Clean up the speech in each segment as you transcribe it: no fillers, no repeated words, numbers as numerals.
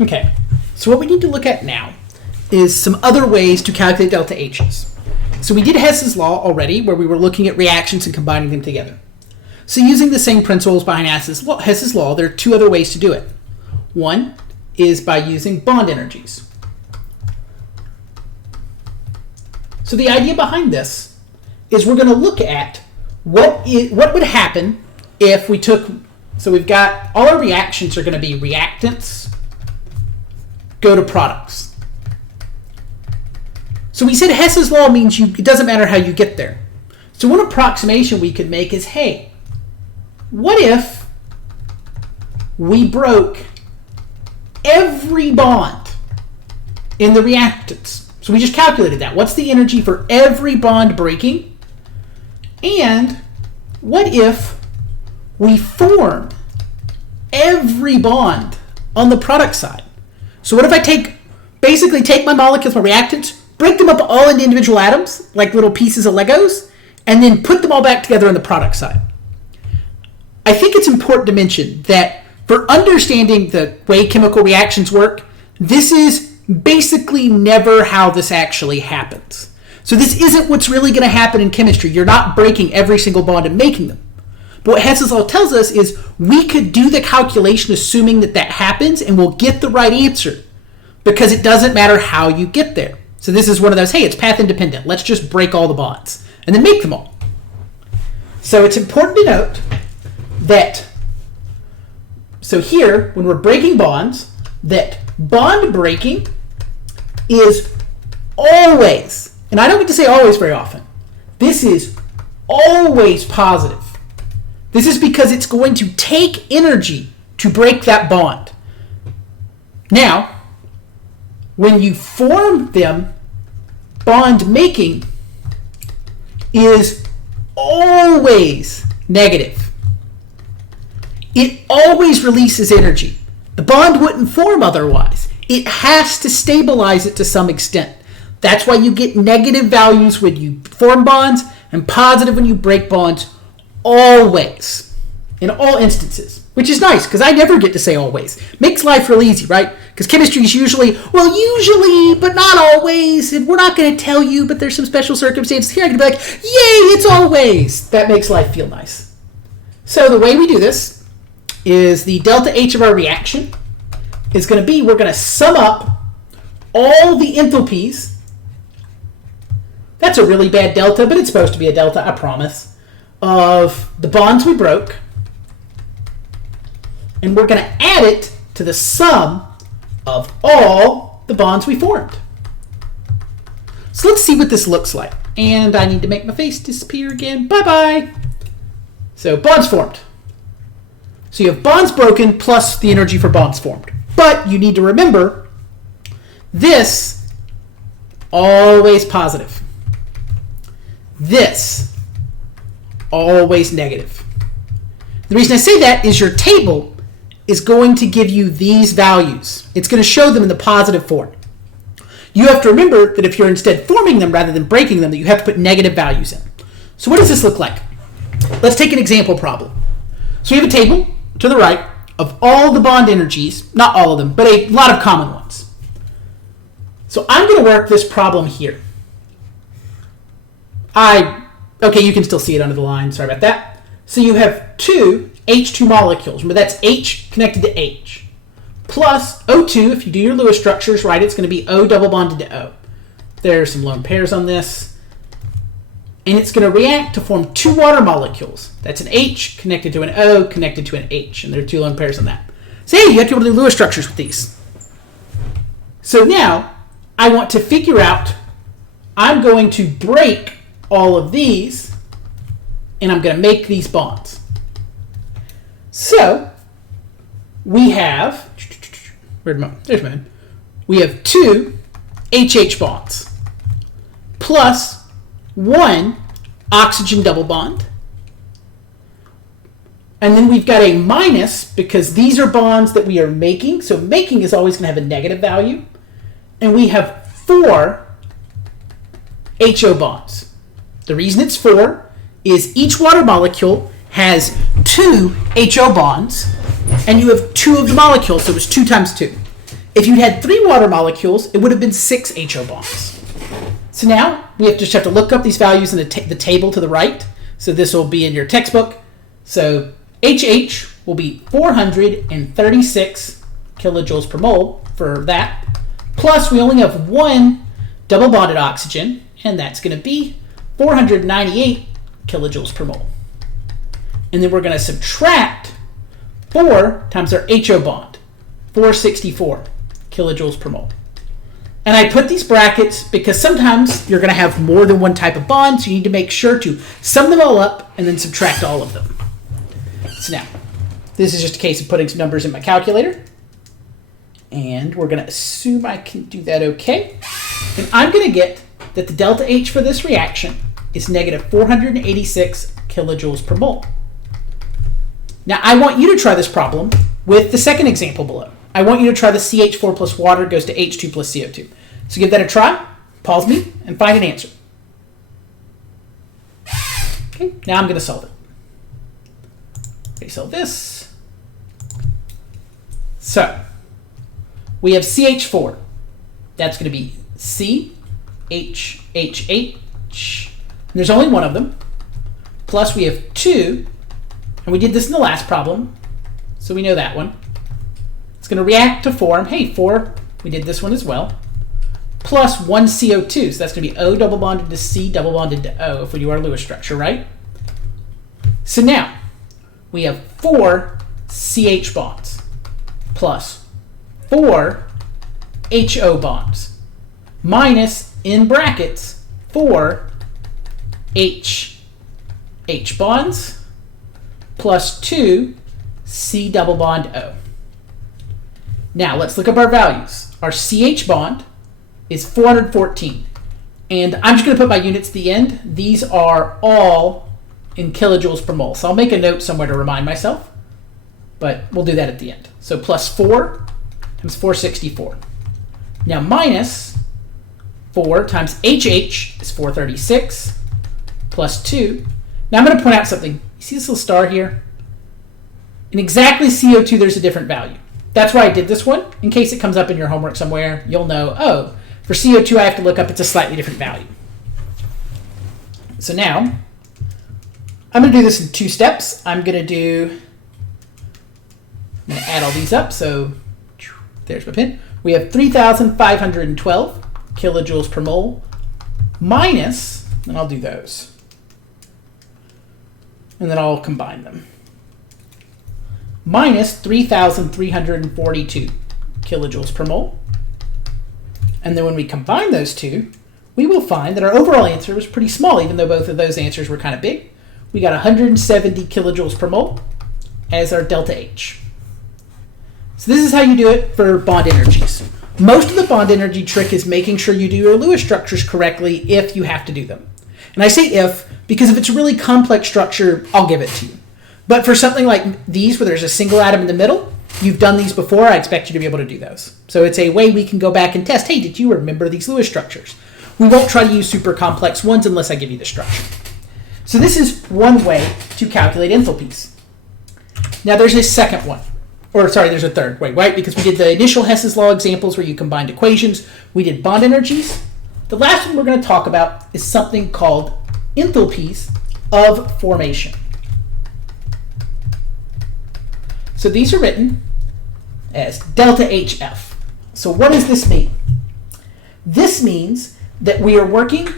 Okay, so what we need to look at now is some other ways to calculate delta H's. So we did Hess's law already, where we were looking at reactions and combining them together. So using the same principles behind Hess's law, there are two other ways to do it. One is by using bond energies. So the idea behind this is we're going to look at what would happen if we took, so we've got, all our reactions are going to be reactants go to products. So we said Hess's law means it doesn't matter how you get there. So one approximation we could make is, hey, what if we broke every bond in the reactants? So we just calculated that. What's the energy for every bond breaking? And what if we form every bond on the product side? So what if I basically take my molecules, my reactants, break them up all into individual atoms, like little pieces of Legos, and then put them all back together on the product side? I think it's important to mention that for understanding the way chemical reactions work, this is basically never how this actually happens. So this isn't what's really going to happen in chemistry. You're not breaking every single bond and making them. But what Hess's law tells us is we could do the calculation assuming that happens, and we'll get the right answer because it doesn't matter how you get there. So this is one of those, hey, it's path independent. Let's just break all the bonds and then make them all. So it's important to note that, so here, when we're breaking bonds, that bond breaking is always, and I don't get to say always very often, this is always positive. This is because it's going to take energy to break that bond. Now, when you form them, bond making is always negative. It always releases energy. The bond wouldn't form otherwise. It has to stabilize it to some extent. That's why you get negative values when you form bonds and positive when you break bonds, always, in all instances, which is nice because I never get to say always. Makes life real easy, right? Because chemistry is usually, but not always, and we're not going to tell you, but there's some special circumstances here. I can be like, yay, it's always. That makes life feel nice. So the way we do this is the delta H of our reaction is going to be, we're going to sum up all the enthalpies. That's a really bad delta, but it's supposed to be a delta, I promise, of the bonds we broke. And we're going to add it to the sum of all the bonds we formed. So let's see what this looks like. And I need to make my face disappear again. Bye-bye. So bonds formed. So you have bonds broken plus the energy for bonds formed. But you need to remember, this, always positive. This, always negative. The reason I say that is your table is going to give you these values. It's going to show them in the positive form. You have to remember that if you're instead forming them rather than breaking them, that you have to put negative values in. So what does this look like? Let's take an example problem. So we have a table to the right of all the bond energies, not all of them, but a lot of common ones. So I'm going to work this problem here. Okay, you can still see it under the line. Sorry about that. So you have two H2 molecules. Remember, that's H connected to H. Plus O2, if you do your Lewis structures right, it's going to be O double bonded to O. There's some lone pairs on this. And it's going to react to form two water molecules. That's an H connected to an O connected to an H. And there are two lone pairs on that. So hey, you have to be able to do Lewis structures with these. So now I want to figure out, I'm going to break all of these, and I'm going to make these bonds. So we have, there's mine. We have two HH bonds plus one oxygen double bond. And then we've got a minus because these are bonds that we are making. So making is always going to have a negative value. And we have four HO bonds. The reason it's four is each water molecule has two HO bonds, and you have two of the molecules, so it's 2 times 2. If you had 3 water molecules, it would have been 6 HO bonds. So now we just have to look up these values in the table to the right. So this will be in your textbook. So HH will be 436 kilojoules per mole for that. Plus we only have 1 double bonded oxygen, and that's going to be 498 kilojoules per mole. And then we're going to subtract 4 times our HO bond, 464 kilojoules per mole. And I put these brackets because sometimes you're going to have more than one type of bond, so you need to make sure to sum them all up and then subtract all of them. So now, this is just a case of putting some numbers in my calculator. And we're going to assume I can do that okay. And I'm going to get that the delta H for this reaction is negative 486 kilojoules per mole. Now, I want you to try this problem with the second example below. I want you to try the CH4 plus water goes to H2 plus CO2. So give that a try, pause me, and find an answer. Okay, now I'm going to solve it. Okay, solve this. So, we have CH4. That's going to be CHHH. And there's only one of them. Plus we have 2, and we did this in the last problem, so we know that one. It's going to react to form, hey, 4, we did this one as well, plus 1 CO2. So that's going to be O double bonded to C double bonded to O if we do our Lewis structure, right? So now we have 4 CH bonds plus 4 HO bonds minus, in brackets, 4 H bonds plus 2 C double bond O. Now, let's look up our values. Our CH bond is 414. And I'm just going to put my units at the end. These are all in kilojoules per mole. So I'll make a note somewhere to remind myself. But we'll do that at the end. So plus 4 times 464. Now minus 4 times HH is 436 plus 2. Now I'm going to point out something. You see this little star here? In exactly CO2, there's a different value. That's why I did this one. In case it comes up in your homework somewhere, you'll know, oh, for CO2 I have to look up, it's a slightly different value. So now, I'm going to do this in 2 steps. I'm going to add all these up. So there's my pen. We have 3,512 kilojoules per mole minus, and I'll do those. And then I'll combine them. Minus 3,342 kilojoules per mole. And then when we combine those two, we will find that our overall answer was pretty small, even though both of those answers were kind of big. We got 170 kilojoules per mole as our delta H. So this is how you do it for bond energies. Most of the bond energy trick is making sure you do your Lewis structures correctly if you have to do them. And I say if, because if it's a really complex structure, I'll give it to you. But for something like these, where there's a single atom in the middle, you've done these before, I expect you to be able to do those. So it's a way we can go back and test, hey, did you remember these Lewis structures? We won't try to use super complex ones unless I give you the structure. So this is one way to calculate enthalpies. Now there's a second one. Or sorry, there's a third way, right? Because we did the initial Hess's law examples where you combined equations. We did bond energies. The last one we're going to talk about is something called enthalpies of formation. So these are written as delta HF. So what does this mean? This means that we are working,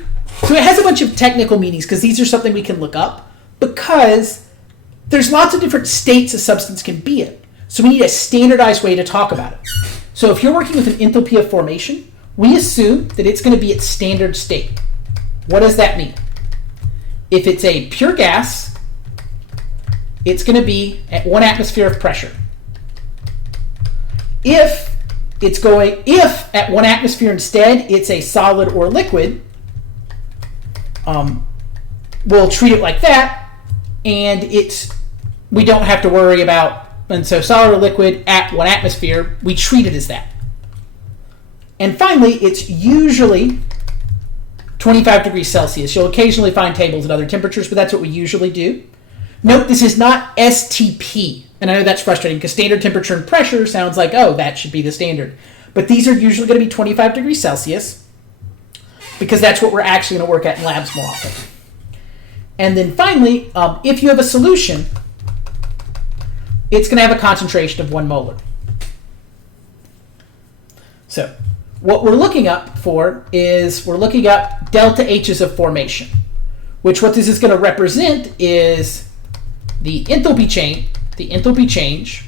so it has a bunch of technical meanings because these are something we can look up because there's lots of different states a substance can be in. So we need a standardized way to talk about it. So if you're working with an enthalpy of formation, we assume that it's going to be its standard state. What does that mean? If it's a pure gas, it's going to be at 1 atmosphere of pressure. If at 1 atmosphere instead it's a solid or liquid, we'll treat it like that, and we don't have to worry about, and so solid or liquid at 1 atmosphere, we treat it as that. And finally, it's usually 25 degrees Celsius. You'll occasionally find tables at other temperatures, but that's what we usually do. Note, this is not STP. And I know that's frustrating because standard temperature and pressure sounds like, oh, that should be the standard. but these are usually going to be 25 degrees Celsius because that's what we're actually going to work at in labs more often. And then finally, if you have a solution, it's going to have a concentration of 1 molar. So what we're looking up for is we're looking up delta H's of formation, which what this is going to represent is the enthalpy change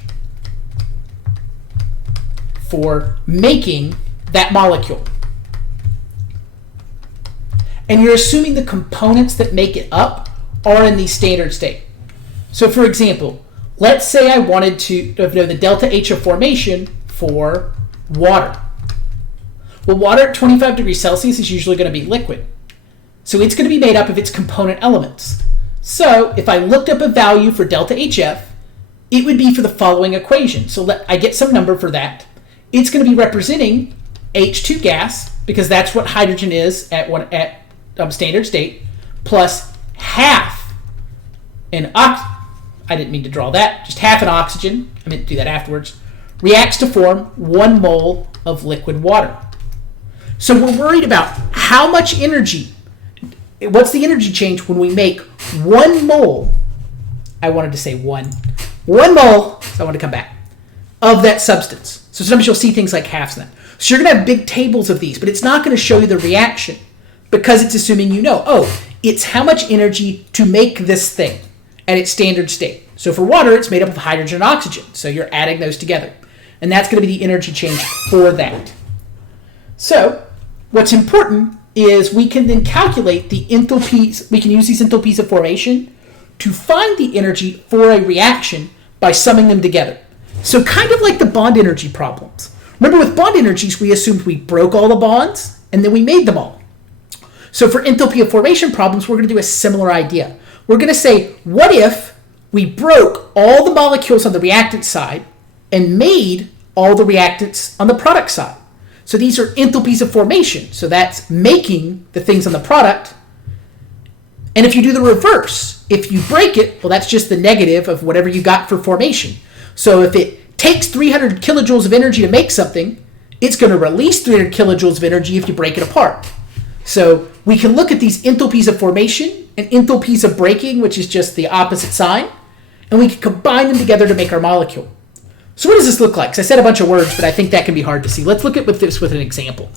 for making that molecule. And you're assuming the components that make it up are in the standard state. So for example, let's say I wanted to know the delta H of formation for water. Well, water at 25 degrees Celsius is usually going to be liquid. So it's going to be made up of its component elements. So if I looked up a value for delta HF, it would be for the following equation. So I get some number for that. It's going to be representing H2 gas, because that's what hydrogen is at standard state, plus half I didn't mean to draw that, just half an oxygen, I meant to do that afterwards, reacts to form 1 mole of liquid water. So we're worried about how much energy, what's the energy change when we make 1 mole, I wanted to say 1 mole, so I want to come back, of that substance. So sometimes you'll see things like halves in that. So you're going to have big tables of these, but it's not going to show you the reaction because it's assuming you know, it's how much energy to make this thing at its standard state. So for water, it's made up of hydrogen and oxygen. So you're adding those together. And that's going to be the energy change for that. So what's important is we can then calculate the enthalpies. We can use these enthalpies of formation to find the energy for a reaction by summing them together. So kind of like the bond energy problems. Remember with bond energies, we assumed we broke all the bonds and then we made them all. So for enthalpy of formation problems, we're going to do a similar idea. We're going to say, what if we broke all the molecules on the reactant side and made all the reactants on the product side? So these are enthalpies of formation. So that's making the things on the product. And if you do the reverse, if you break it, well, that's just the negative of whatever you got for formation. So if it takes 300 kilojoules of energy to make something, it's going to release 300 kilojoules of energy if you break it apart. So we can look at these enthalpies of formation and enthalpies of breaking, which is just the opposite sign, and we can combine them together to make our molecule. So what does this look like? Because I said a bunch of words, but I think that can be hard to see. Let's look at this with an example.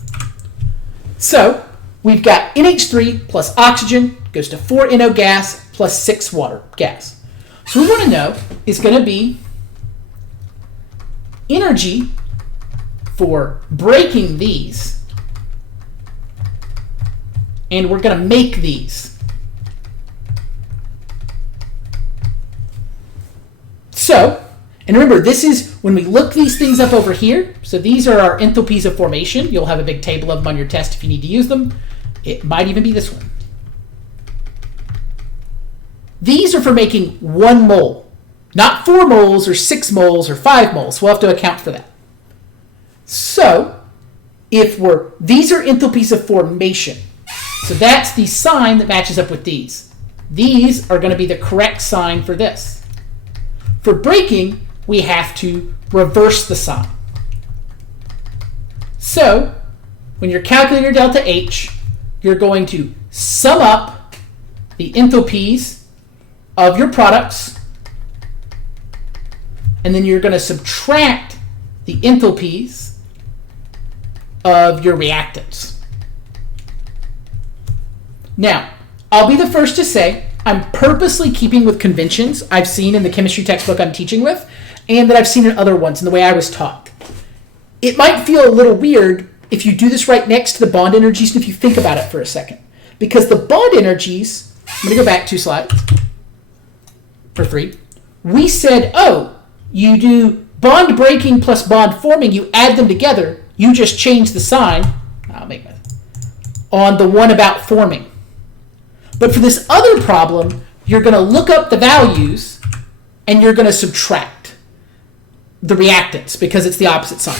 So we've got NH3 plus oxygen goes to 4NO gas plus 6 water gas. So we want to know is going to be energy for breaking these, and we're going to make these. So, and remember, this is when we look these things up over here. So these are our enthalpies of formation. You'll have a big table of them on your test if you need to use them. It might even be this one. These are for making 1 mole. Not 4 moles or 6 moles or 5 moles. We'll have to account for that. So, these are enthalpies of formation. So that's the sign that matches up with these. These are going to be the correct sign for this. For breaking, we have to reverse the sign. So, when you're calculating your delta H, you're going to sum up the enthalpies of your products, and then you're going to subtract the enthalpies of your reactants. Now, I'll be the first to say I'm purposely keeping with conventions I've seen in the chemistry textbook I'm teaching with, and that I've seen in other ones, and the way I was taught. It might feel a little weird if you do this right next to the bond energies, and if you think about it for a second. Because the bond energies, I'm going to go back 2 slides, or 3. We said, you do bond breaking plus bond forming, you add them together, you just change the sign, on the one about forming. But for this other problem, you're going to look up the values and you're going to subtract the reactants because it's the opposite sign.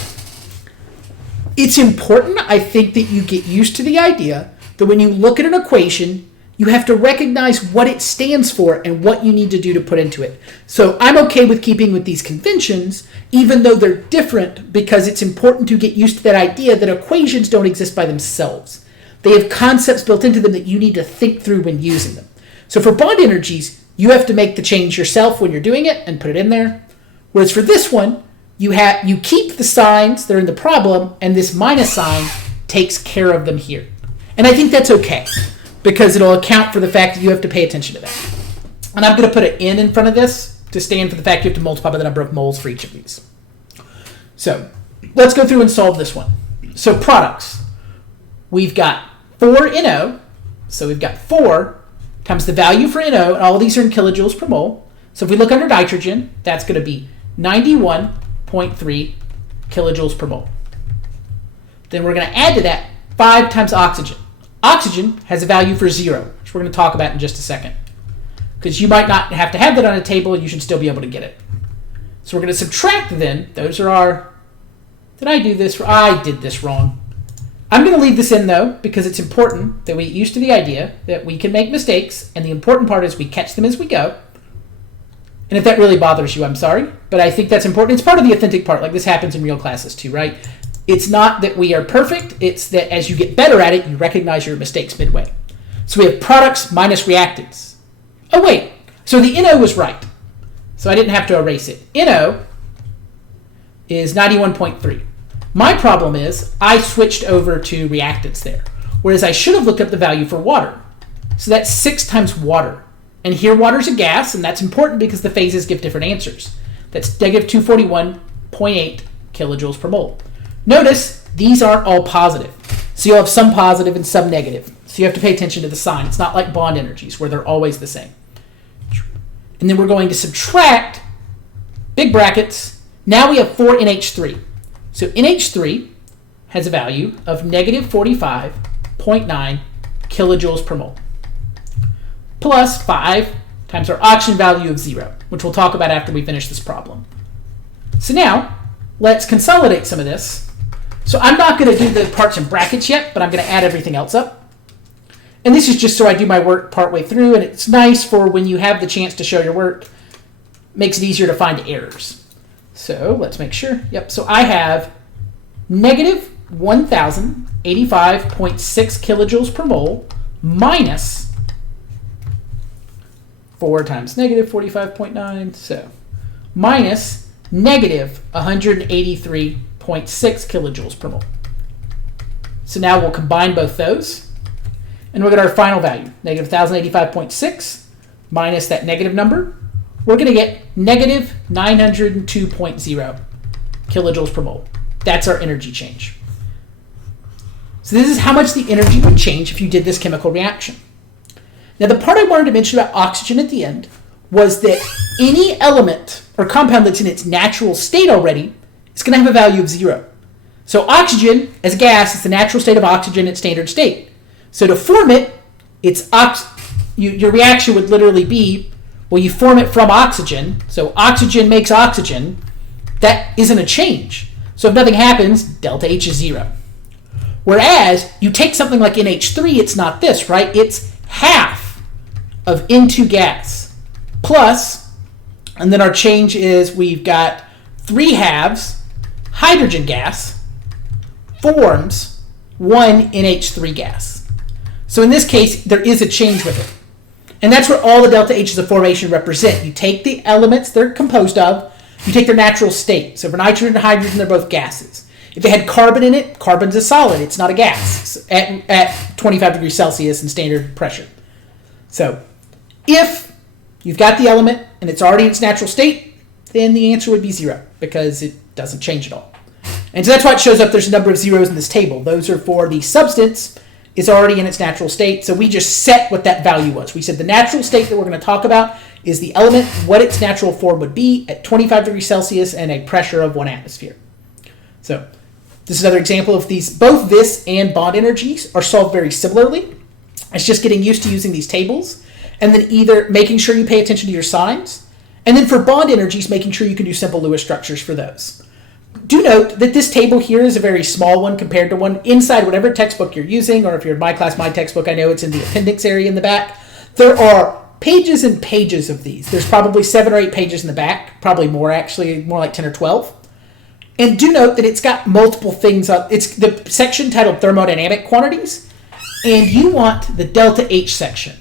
It's important, I think, that you get used to the idea that when you look at an equation you have to recognize what it stands for and what you need to do to put into it. So I'm okay with keeping with these conventions, even though they're different, because it's important to get used to that idea that equations don't exist by themselves. They have concepts built into them that you need to think through when using them. So for bond energies, you have to make the change yourself when you're doing it and put it in there. Whereas for this one, you keep the signs that are in the problem, and this minus sign takes care of them here. And I think that's okay, because it'll account for the fact that you have to pay attention to that. And I'm going to put an N in front of this to stand for the fact you have to multiply by the number of moles for each of these. So let's go through and solve this one. So products. We've got 4NO. So we've got 4 times the value for NO, and all of these are in kilojoules per mole. So if we look under nitrogen, that's going to be 91.3 kilojoules per mole. Then we're going to add to that 5 times oxygen. Oxygen has a value for 0, which we're going to talk about in just a second. Because you might not have to have that on a table, you should still be able to get it. So we're going to subtract then. Those are our... Did I do this? I did this wrong. I'm going to leave this in, though, because it's important that we get used to the idea that we can make mistakes, and the important part is we catch them as we go. And if that really bothers you, I'm sorry, but I think that's important. It's part of the authentic part. Like, this happens in real classes too, right? It's not that we are perfect. It's that as you get better at it, you recognize your mistakes midway. So we have products minus reactants. Oh, wait. So the NO was right. So I didn't have to erase it. NO is 91.3. My problem is I switched over to reactants there, whereas I should have looked up the value for water. So that's 6 times water. And here water's a gas, and that's important because the phases give different answers. That's negative 241.8 kilojoules per mole. Notice these aren't all positive. So you'll have some positive and some negative. So you have to pay attention to the sign. It's not like bond energies where they're always the same. And then we're going to subtract, big brackets. Now we have 4 NH3. So NH3 has a value of negative 45.9 kilojoules per mole. Plus 5 times our oxygen value of 0, which we'll talk about after we finish this problem. So now, let's consolidate some of this. So I'm not going to do the parts in brackets yet, but I'm going to add everything else up. And this is just so I do my work partway through, and it's nice for when you have the chance to show your work. Makes it easier to find errors. So let's make sure. Yep, so I have negative 1,085.6 kilojoules per mole minus 4 times negative 45.9, so minus negative 183.6 kilojoules per mole. So now we'll combine both those, and we'll get our final value, negative 1,085.6 minus that negative number. We're going to get negative 902.0 kilojoules per mole. That's our energy change. So this is how much the energy would change if you did this chemical reaction. Now, the part I wanted to mention about oxygen at the end was that any element or compound that's in its natural state already is going to have a value of 0. So oxygen, as a gas, is the natural state of oxygen at standard state. So to form it, your reaction would literally be, well, you form it from oxygen, so oxygen makes oxygen. That isn't a change. So if nothing happens, delta H is 0. Whereas, you take something like NH3, it's not this, right? It's half of N2 gas plus, and then our change is we've got 3 halves, hydrogen gas forms 1 NH3 gas. So in this case, there is a change with it. And that's what all the delta H's of formation represent. You take the elements they're composed of, you take their natural state. So for nitrogen and hydrogen, they're both gases. If it had carbon in it, carbon's a solid. It's not a gas at 25 degrees Celsius and standard pressure. So if you've got the element and it's already in its natural state, then the answer would be 0 because it doesn't change at all. And so that's why it shows up there's a number of zeros in this table. Those are for the substance is already in its natural state. So we just set what that value was. We said the natural state that we're going to talk about is the element, what its natural form would be at 25 degrees Celsius and a pressure of 1 atmosphere. So this is another example of these. Both this and bond energies are solved very similarly. It's just getting used to using these tables and then either making sure you pay attention to your signs, and then for bond energies, making sure you can do simple Lewis structures for those. Do note that this table here is a very small one compared to one inside whatever textbook you're using, or if you're in my class, my textbook, I know it's in the appendix area in the back. There are pages and pages of these. There's probably 7 or 8 pages in the back, probably more actually, more like 10 or 12. And do note that it's got multiple things up. It's the section titled Thermodynamic Quantities, and you want the delta H section.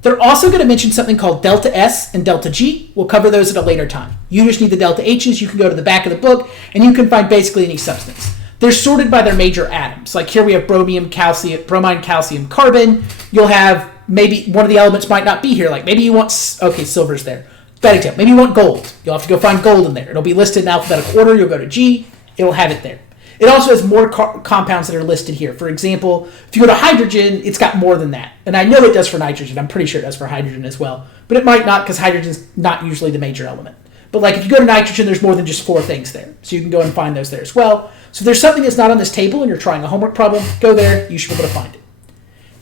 They're also going to mention something called delta S and delta G. We'll cover those at a later time. You just need the delta H's. You can go to the back of the book, and you can find basically any substance. They're sorted by their major atoms. Like here we have bromine, calcium, carbon. You'll have maybe one of the elements might not be here. Like maybe you want, okay, silver's there. Bad example. Maybe you want gold. You'll have to go find gold in there. It'll be listed in alphabetical order. You'll go to G. It'll have it there. It also has more compounds that are listed here. For example, if you go to hydrogen, it's got more than that. And I know it does for nitrogen. I'm pretty sure it does for hydrogen as well. But it might not because hydrogen's not usually the major element. But like if you go to nitrogen, there's more than just 4 things there. So you can go and find those there as well. So if there's something that's not on this table and you're trying a homework problem, go there. You should be able to find it.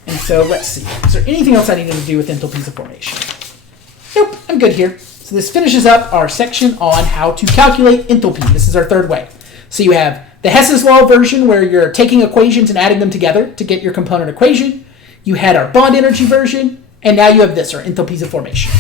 And so let's see. Is there anything else I needed to do with enthalpies of formation? Nope, I'm good here. So this finishes up our section on how to calculate enthalpy. This is our third way. So you have the Hess's law version where you're taking equations and adding them together to get your component equation. You had our bond energy version, and now you have this, our enthalpies of formation.